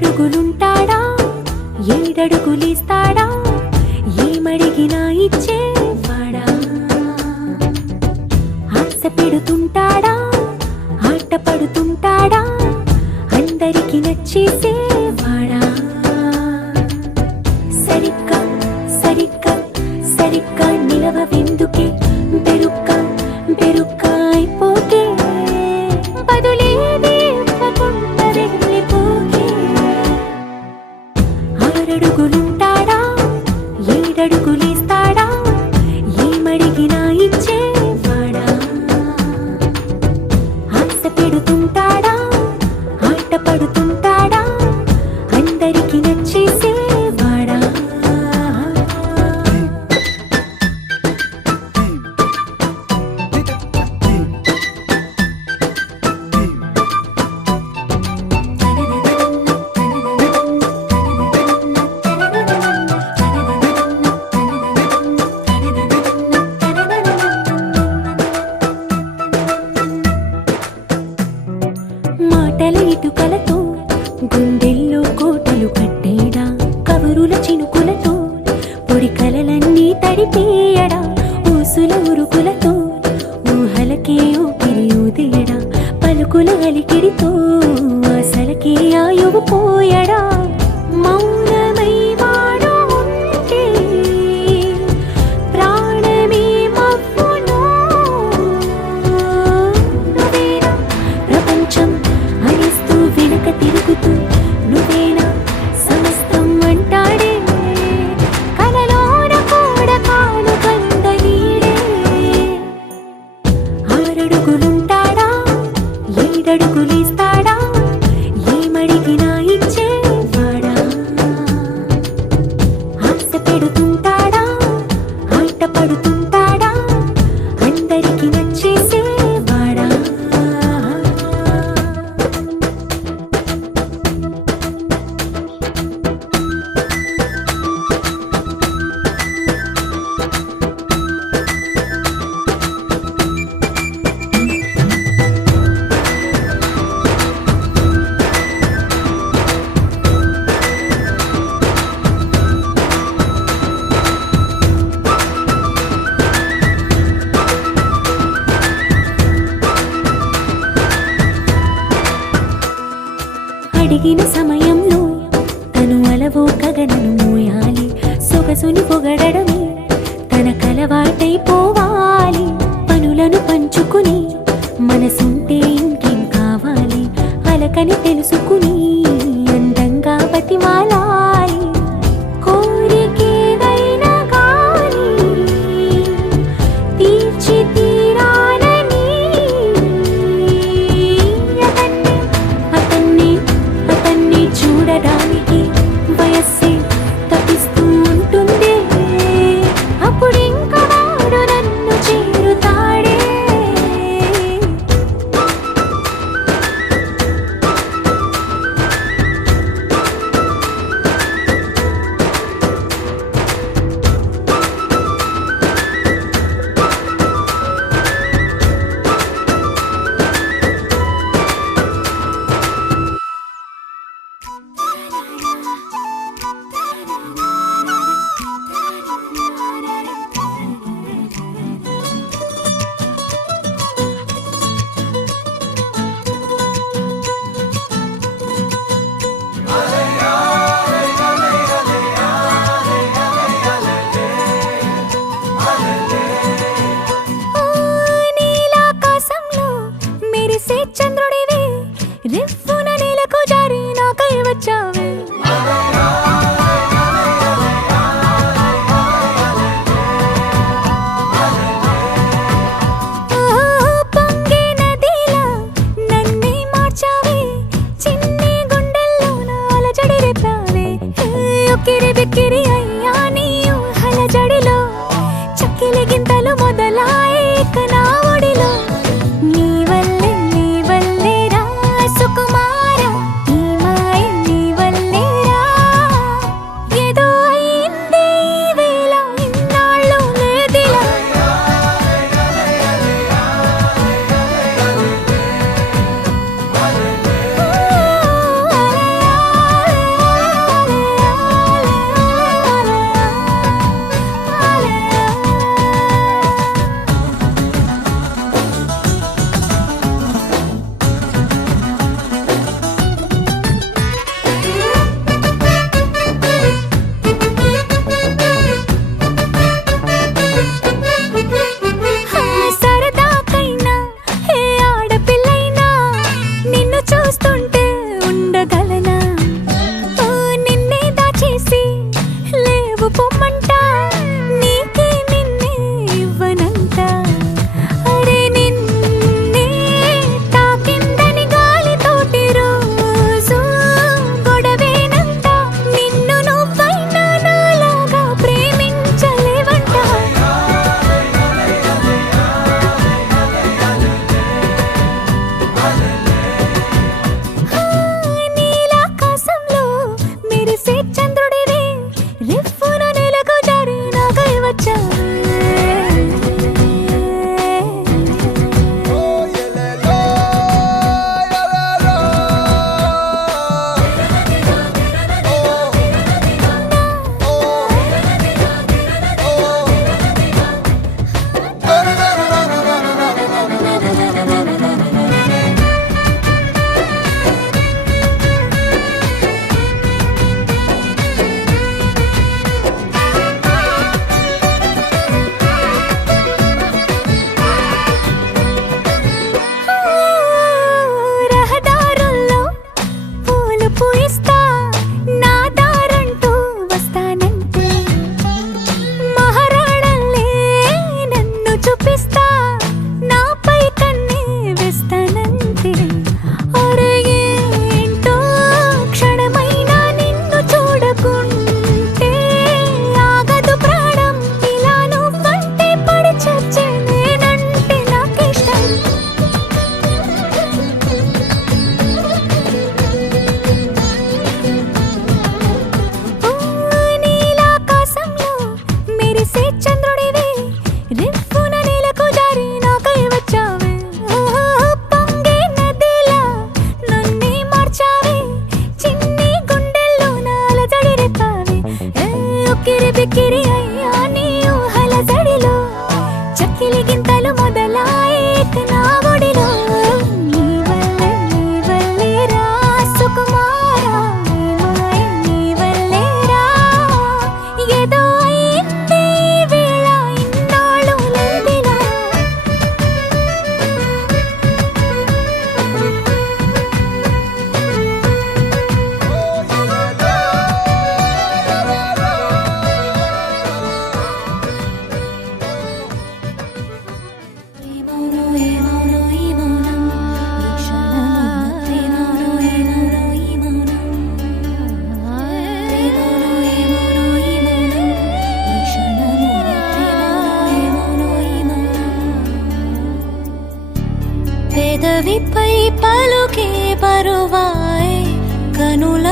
ఆరడుగులుంటాడా ఏడడుగులిస్తాడా ఏమడిగినా ఇచ్చేవాడా ఆశ పెడుతుంటాడా ఆట పడుతుంటాడా అందరికి నచ్చేసేవాడా సరిగ్గా సరిగ్గా సరిగ్గా నిలవెందుకే బెరుక్క బెరుక్క అయిపోకే బదులేది ఇవ్వకుండా వెళ్ళిపోకే ఆరడుగులుంటాడా ఏడడుగులిస్తాడా ఏమడిగినా ఇచ్చేవాడా ఆశ పెడుతుంటాడా ఆట పడుతుంటాడా అందరికి నచ్చేసేవాడా మాటల ఇటుకలతో గుండెల్లో కోటలు కట్టేడా కబురుల చినుకులతో పొడి కలలన్నీ తడిపేయడా ఊసుల ఉరుకులతో ఊహలకే ఊపిరి ఊదేయడా పలుకుల అలికిడితో ఆశలకే ఆయువు పోయడా మౌనమై వాడు ఉంటే ప్రాణమే మవ్వును నువ్వేనా ప్రపంచం అనిస్తూ వెనక తిరుగుతూ నువ్వేనా సమస్తం అంటాడే కలలోన కూడా కాలు కంద నీడే ఆరడుగులుంటాడా ఏడడుగులిస్తాడా ఏమడిగినా ఇచ్చేవాడా ఆశ పెడుతుంటాడా ఆట పడుతుంటాడా అందరికి నచ్చేసేవాడా అడిగిన సమయంలో తను అలవో గగనను మోయాలి సొగసుని పొగడమే తనకలవాటైపోవాలి పనులను పంచుకుని మనసుంటే ఇంకేం కావాలి అలకని తెలుసుకుని అందంగా బతిమాలాలి కోరికేదైనా గాని తీర్చి తీరాలని అతన్ని అతన్ని అతన్ని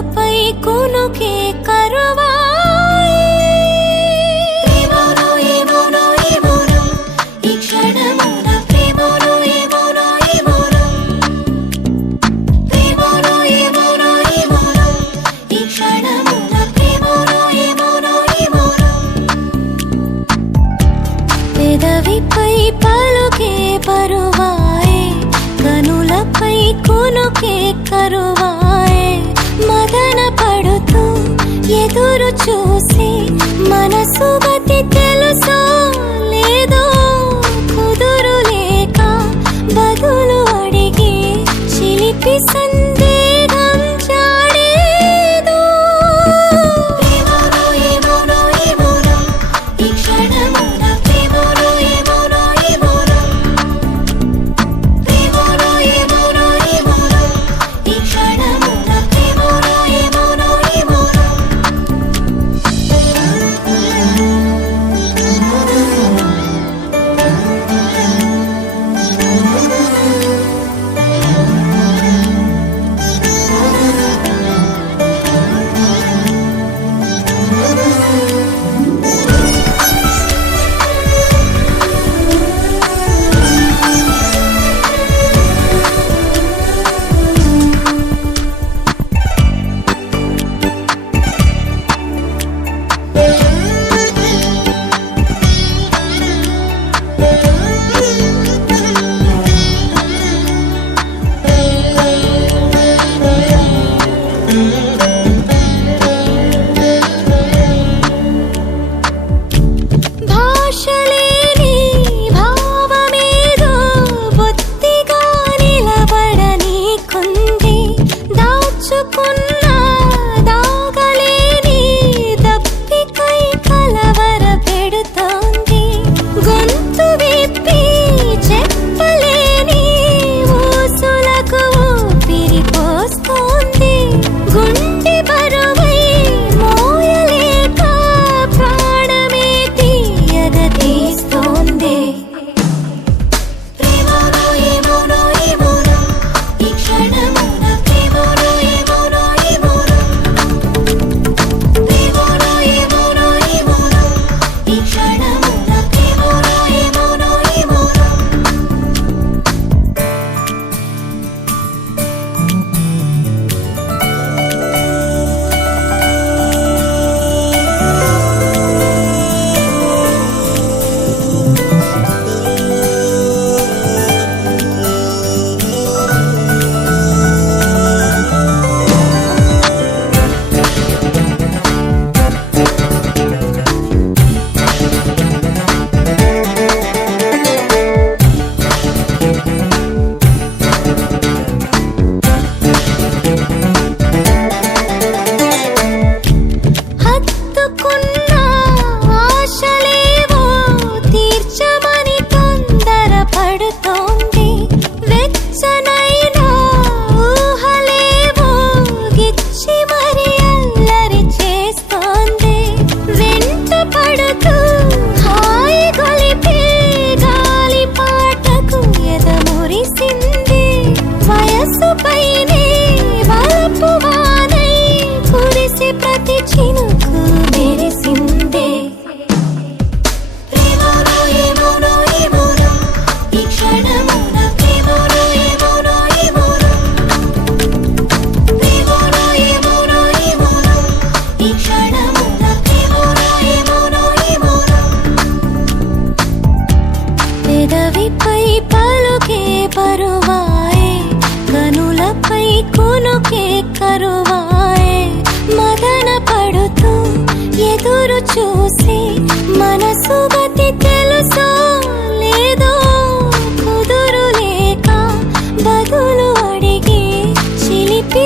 కనులపై కునుకే కరువాయే. ప్రేమోనో ఏమోనో ఏమోనో ఈ క్షణమున ప్రేమోనో ఏమోనో ఏమోనో ప్రేమోనో ఏమోనో ఏమోనో ఈ క్షణమున ప్రేమోనో ఏమోనో ఏమోనో పెదవిపై పలుకే పరువాయే కనులపై కునుకే కరువాయే. మదన పడుతూ ఎదురు చూసి మనసు గతి తెలుసో లేదో కుదురు లేక బదులు అడిగి చిలిపి సందేహం చాడేదో. ప్రేమోనో ఏమోనో ఏమోనో ఈ క్షణమున ప్రేమోనో ఏమోనో ఏమోనో ప్రేమోనో ఏమోనో ఏమోనో ఈ క్షణమున ప్రేమోనో ఏమోనో ఏమోనో భాషలేని భావమేదో బొత్తిగా నిలబడనీకుంది. దాచుకున్న దాగలేని దప్పికై కలవర పెడుతోంది. గొంతు విప్పి చెప్పలేని ఊసులకు ఊపిరి పోస్తోంది. గుండె బరువై మోయలేక ప్రాణమే తీయగా తీస్తోంది. ప్రేమోనో ఏమోనో ఏమోనో ఈ క్షణమున ప్రేమోనో ఏమోనో ఏమోనో ప్రేమోనో ఏమోనో ఏమోనో ఈ క్షణమున ప్రేమోనో ఏమోనో ఏమోనో హత్తుకున్న ఆశలేవో తీర్చమని తొందర పడుతోంది. వెచ్చనైన ఊహలేవో గిచ్చి మరి అల్లరి చేస్తోంది. వెంట పడుతూ హాయి గొలిపే గాలి పాటకు ఎద మురిసింది. వయస్సుపైనే వలపు వానై కురిసి ప్రతి చినుకు మెరిసిందే. ప్రేమోనో ఏమోనో ఏమోనో ఈ క్షణమున ప్రేమోనో ఏమోనో ఏమోనో ప్రేమోనో ఏమోనో ఏమోనో ఈ క్షణమున ప్రేమోనో ఏమోనో ఏమోనో పెదవిపై పలుకే పరువాయే కనులపై కునుకే కరువాయే. మదన పడుతూ ఎదురు చూసి మనసు గతి తెలుసో లేదో కుదురు లేక బదులు అడిగి చిలిపి